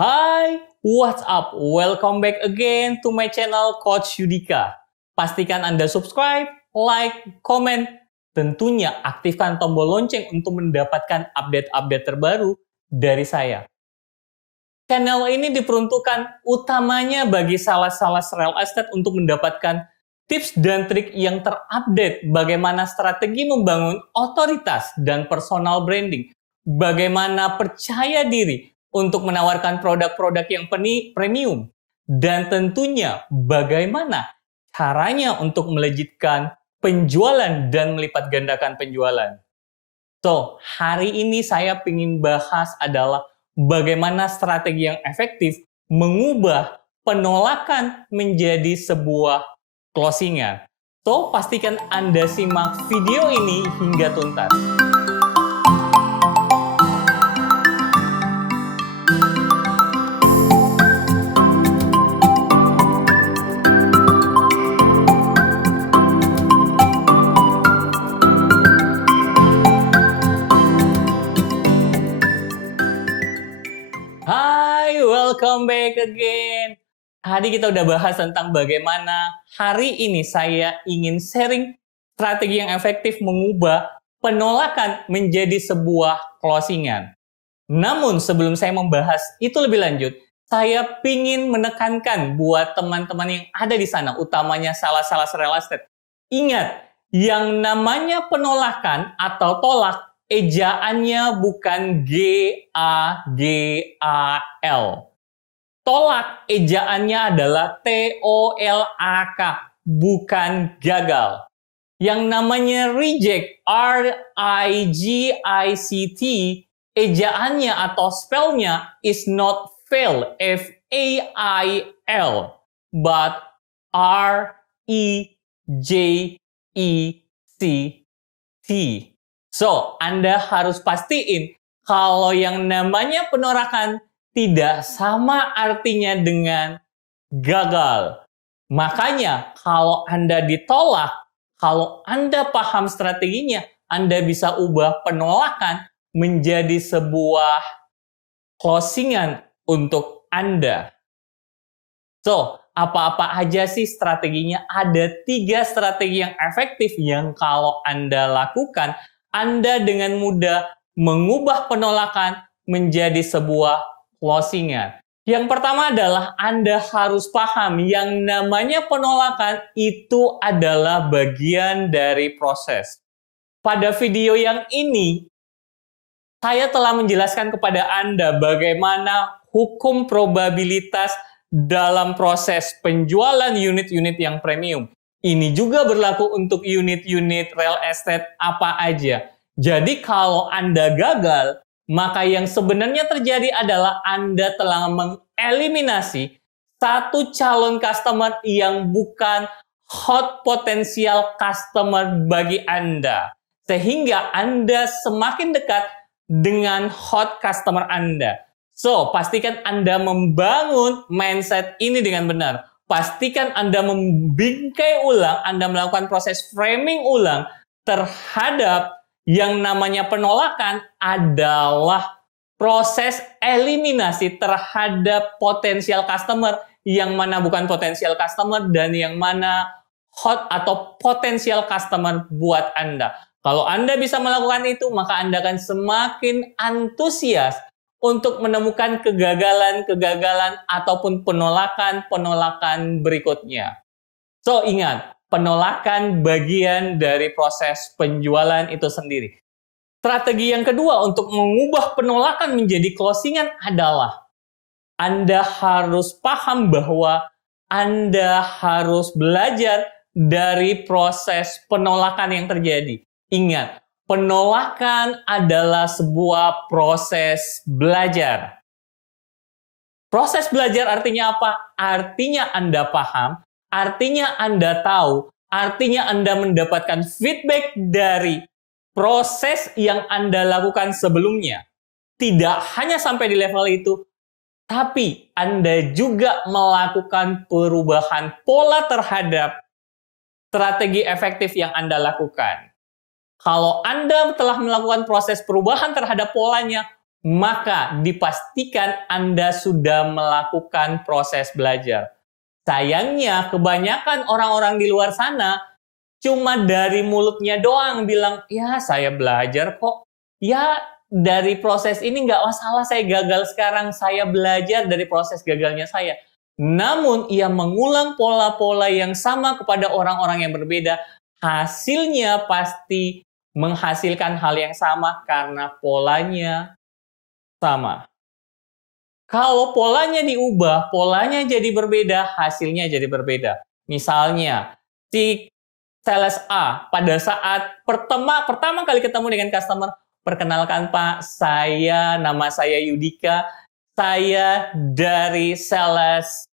Hai, what's up? Welcome back again to my channel Coach Yudika. Pastikan Anda subscribe, like, komen, tentunya aktifkan tombol lonceng untuk mendapatkan update-update terbaru dari saya. Channel ini diperuntukkan utamanya bagi salah-salah real estate untuk mendapatkan tips dan trik yang terupdate bagaimana strategi membangun otoritas dan personal branding, bagaimana percaya diri untuk menawarkan produk-produk yang premium, dan tentunya bagaimana caranya untuk melejitkan penjualan dan melipat gandakan penjualan. So, hari ini saya ingin bahas adalah bagaimana strategi yang efektif mengubah penolakan menjadi sebuah closingan. So, pastikan Anda simak video ini hingga tuntas. Hai, welcome back again. Tadi kita udah bahas tentang bagaimana hari ini saya ingin sharing strategi yang efektif mengubah penolakan menjadi sebuah closingan. Namun sebelum saya membahas itu lebih lanjut, saya ingin menekankan buat teman-teman yang ada di sana, utamanya salah-salah real estate. Ingat, yang namanya penolakan atau tolak, ejaannya bukan G-A-G-A-L. Tolak ejaannya adalah T-O-L-A-K, bukan gagal. Yang namanya reject, R-I-G-I-C-T, ejaannya atau spellnya is not fail, F-A-I-L, but R-E-J-E-C-T. So, Anda harus pastiin kalau yang namanya penolakan tidak sama artinya dengan gagal. Makanya, kalau Anda ditolak, kalau Anda paham strateginya, Anda bisa ubah penolakan menjadi sebuah closingan untuk Anda. So, apa-apa aja sih strateginya? Ada 3 strategi yang efektif yang kalau Anda lakukan, Anda dengan mudah mengubah penolakan menjadi sebuah closingan. Yang pertama adalah Anda harus paham yang namanya penolakan itu adalah bagian dari proses. Pada video yang ini, saya telah menjelaskan kepada Anda bagaimana hukum probabilitas dalam proses penjualan unit-unit yang premium. Ini juga berlaku untuk unit-unit real estate apa aja. Jadi kalau Anda gagal, maka yang sebenarnya terjadi adalah Anda telah mengeliminasi satu calon customer yang bukan hot potensial customer bagi Anda. Sehingga Anda semakin dekat dengan hot customer Anda. So, pastikan Anda membangun mindset ini dengan benar. Pastikan Anda membingkai ulang, Anda melakukan proses framing ulang terhadap yang namanya penolakan adalah proses eliminasi terhadap potensial customer yang mana bukan potensial customer dan yang mana hot atau potensial customer buat Anda. Kalau Anda bisa melakukan itu, maka Anda akan semakin antusias untuk menemukan kegagalan-kegagalan ataupun penolakan-penolakan berikutnya. So, ingat, penolakan bagian dari proses penjualan itu sendiri. Strategi yang kedua untuk mengubah penolakan menjadi closingan adalah Anda harus paham bahwa Anda harus belajar dari proses penolakan yang terjadi. Ingat, penolakan adalah sebuah proses belajar. Proses belajar artinya apa? Artinya Anda paham, artinya Anda tahu, artinya Anda mendapatkan feedback dari proses yang Anda lakukan sebelumnya. Tidak hanya sampai di level itu, tapi Anda juga melakukan perubahan pola terhadap strategi efektif yang Anda lakukan. Kalau Anda telah melakukan proses perubahan terhadap polanya, maka dipastikan Anda sudah melakukan proses belajar. Sayangnya, kebanyakan orang-orang di luar sana cuma dari mulutnya doang bilang, ya saya belajar kok. Ya dari proses ini nggak masalah saya gagal sekarang, saya belajar dari proses gagalnya saya. Namun ia mengulang pola-pola yang sama kepada orang-orang yang berbeda, hasilnya pasti menghasilkan hal yang sama karena polanya sama. Kalau polanya diubah, polanya jadi berbeda, hasilnya jadi berbeda. Misalnya, si sales A pada saat pertama kali ketemu dengan customer, perkenalkan Pak, nama saya Yudika, saya dari sales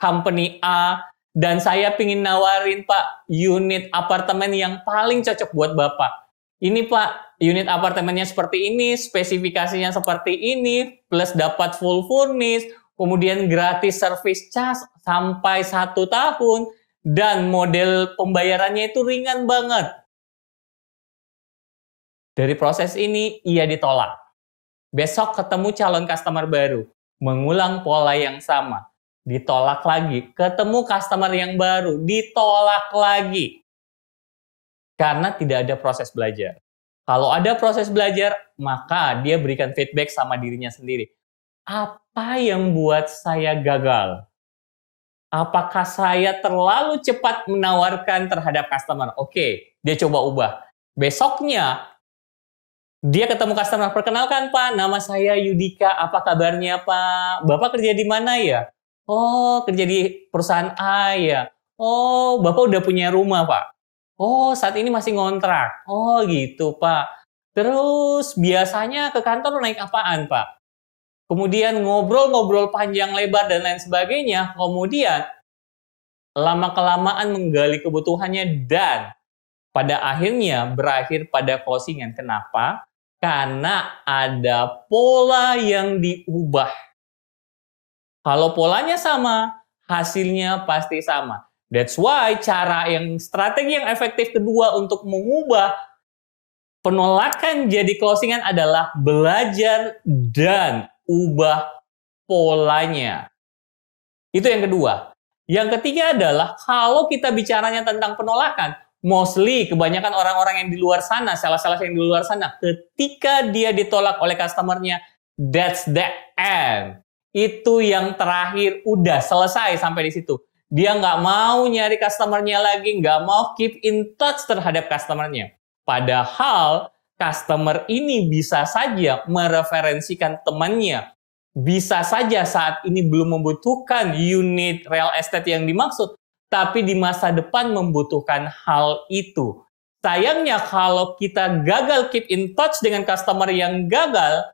company A, dan saya ingin nawarin Pak, unit apartemen yang paling cocok buat Bapak. Ini Pak, unit apartemennya seperti ini, spesifikasinya seperti ini, plus dapat full furnish, kemudian gratis service charge sampai 1 tahun, dan model pembayarannya itu ringan banget. Dari proses ini, ia ditolak. Besok ketemu calon customer baru, mengulang pola yang sama. Ditolak lagi, ketemu customer yang baru, ditolak lagi. Karena tidak ada proses belajar. Kalau ada proses belajar, maka dia berikan feedback sama dirinya sendiri. Apa yang buat saya gagal? Apakah saya terlalu cepat menawarkan terhadap customer? Oke, dia coba ubah. Besoknya, dia ketemu customer, perkenalkan Pak, nama saya Yudika, apa kabarnya Pak? Bapak kerja di mana ya? Oh, kerja di perusahaan A ya. Oh, Bapak udah punya rumah Pak? Oh, saat ini masih ngontrak. Oh, gitu Pak. Terus biasanya ke kantor naik apaan Pak? Kemudian ngobrol-ngobrol panjang lebar dan lain sebagainya. Kemudian lama-kelamaan menggali kebutuhannya dan pada akhirnya berakhir pada closingan. Kenapa? Karena ada pola yang diubah. Kalau polanya sama, hasilnya pasti sama. That's why strategi yang efektif kedua untuk mengubah penolakan jadi closingan adalah belajar dan ubah polanya. Itu yang kedua. Yang ketiga adalah kalau kita bicaranya tentang penolakan, mostly kebanyakan orang-orang yang di luar sana, sales-sales yang di luar sana, ketika dia ditolak oleh customer-nya, that's the end. Itu yang terakhir, udah selesai sampai di situ. Dia nggak mau nyari customer-nya lagi, nggak mau keep in touch terhadap customer-nya. Padahal customer ini bisa saja mereferensikan temannya. Bisa saja saat ini belum membutuhkan unit real estate yang dimaksud, tapi di masa depan membutuhkan hal itu. Sayangnya kalau kita gagal keep in touch dengan customer yang gagal,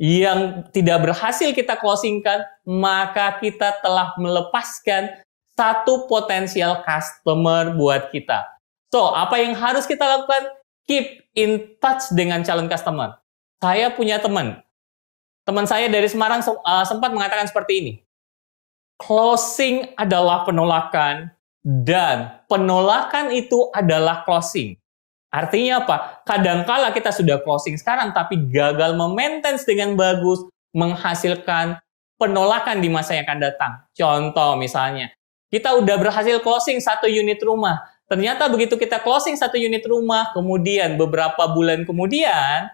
yang tidak berhasil kita closingkan, maka kita telah melepaskan satu potensial customer buat kita. So, apa yang harus kita lakukan? Keep in touch dengan calon customer. Saya punya teman saya dari Semarang sempat mengatakan seperti ini. Closing adalah penolakan, dan penolakan itu adalah closing. Artinya apa? Kadangkala kita sudah closing sekarang, tapi gagal memaintain dengan bagus, menghasilkan penolakan di masa yang akan datang. Contoh misalnya, kita udah berhasil closing 1 unit rumah. Ternyata begitu kita closing 1 unit rumah, kemudian beberapa bulan kemudian,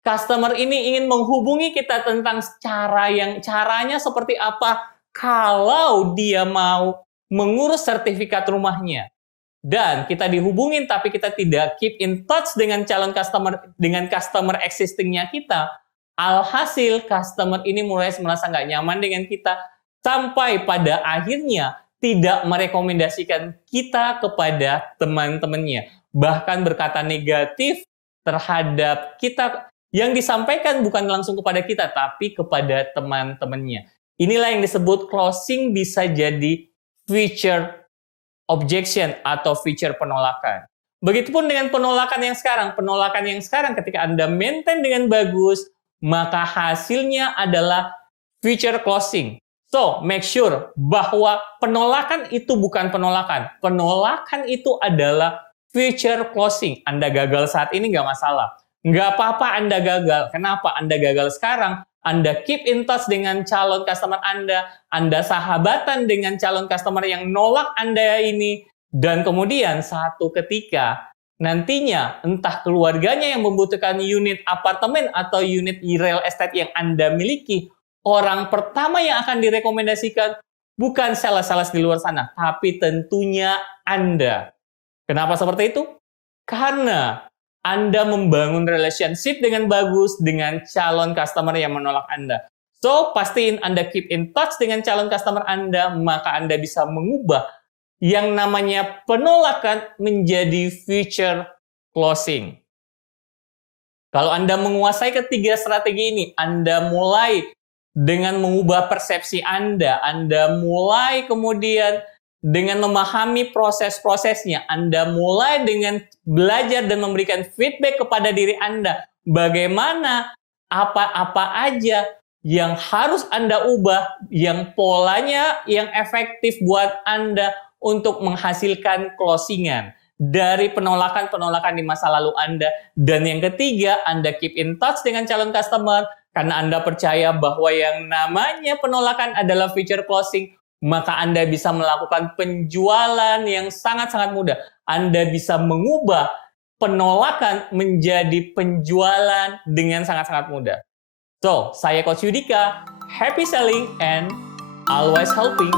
customer ini ingin menghubungi kita tentang caranya seperti apa kalau dia mau mengurus sertifikat rumahnya. Dan kita dihubungin tapi kita tidak keep in touch dengan calon customer, dengan customer existing-nya kita. Alhasil customer ini mulai merasa nggak nyaman dengan kita sampai pada akhirnya tidak merekomendasikan kita kepada teman-temannya. Bahkan berkata negatif terhadap kita, yang disampaikan bukan langsung kepada kita, tapi kepada teman-temannya. Inilah yang disebut closing bisa jadi feature objection atau feature penolakan. Begitupun dengan penolakan yang sekarang. Penolakan yang sekarang ketika Anda maintain dengan bagus, maka hasilnya adalah feature closing. So, make sure bahwa penolakan itu bukan penolakan. Penolakan itu adalah feature closing. Anda gagal saat ini nggak masalah. Nggak apa-apa Anda gagal. Kenapa Anda gagal sekarang? Anda keep in touch dengan calon customer Anda sahabatan dengan calon customer yang nolak Anda ini, dan kemudian satu ketika nantinya entah keluarganya yang membutuhkan unit apartemen atau unit real estate yang Anda miliki, orang pertama yang akan direkomendasikan bukan sales-sales di luar sana, tapi tentunya Anda. Kenapa seperti itu? Karena Anda membangun relationship dengan bagus dengan calon customer yang menolak Anda. So, pastiin Anda keep in touch dengan calon customer Anda, maka Anda bisa mengubah yang namanya penolakan menjadi future closing. Kalau Anda menguasai ketiga strategi ini, Anda mulai dengan mengubah persepsi Anda mulai kemudian dengan memahami proses-prosesnya, Anda mulai dengan belajar dan memberikan feedback kepada diri Anda, bagaimana apa-apa aja yang harus Anda ubah, yang polanya yang efektif buat Anda untuk menghasilkan closingan dari penolakan-penolakan di masa lalu Anda. Dan yang ketiga, Anda keep in touch dengan calon customer, karena Anda percaya bahwa yang namanya penolakan adalah future closing, maka Anda bisa melakukan penjualan yang sangat-sangat mudah. Anda bisa mengubah penolakan menjadi penjualan dengan sangat-sangat mudah. So, saya Coach Yudika, happy selling and always helping.